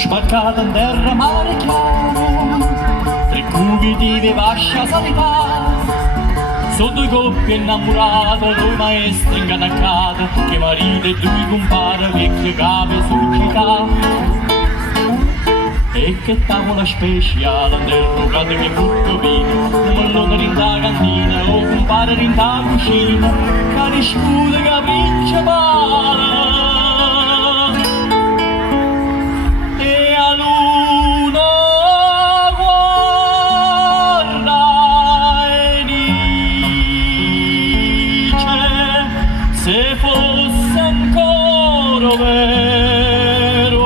sbarcata in terra mare chiaro, tre cubi di vivascia sanità, sotto i coppi innamorato, due maestri inganaccati, che marito e due compare, vecchie cape su città. E che tavola speciale del rugato che tutto vino, un mellone rinda cantina o compare rinda cucina, cari scude capriccia pala. E a luna guarda e dice, se fosse ancora vero,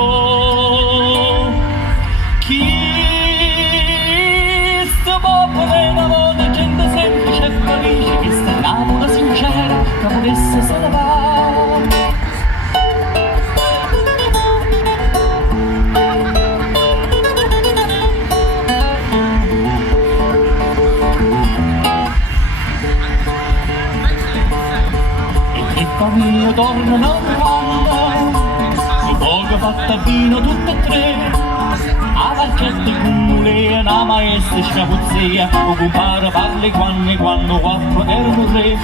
chi sta popolo d'amore, gente semplice e felice, che sta innamora sincera, che volesse se ne va. E tre famiglie tornano a casa, poco fatta vino tutte e tre, alla gente cumule, una maestra scapuzzia, o compare parli quando quattro erano tre.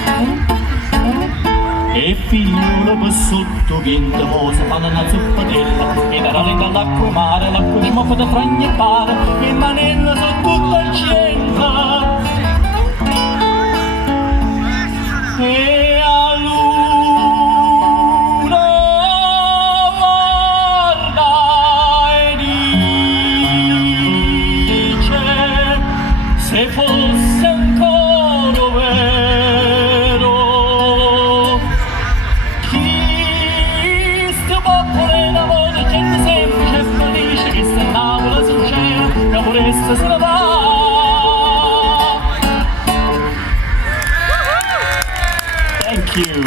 E figliolo per sotto viento mosa, fanno una zuppatella, e da rallenta all'acqua e mare, l'acqua smocca da fragna e pare, e manella su tutto il centro. E a luna guarda e dice, se fosse ancora vero, chi sto popolo d'amore, gente semplice e felice, che sta innamora sincera, che vorreste se ne va. Thank you.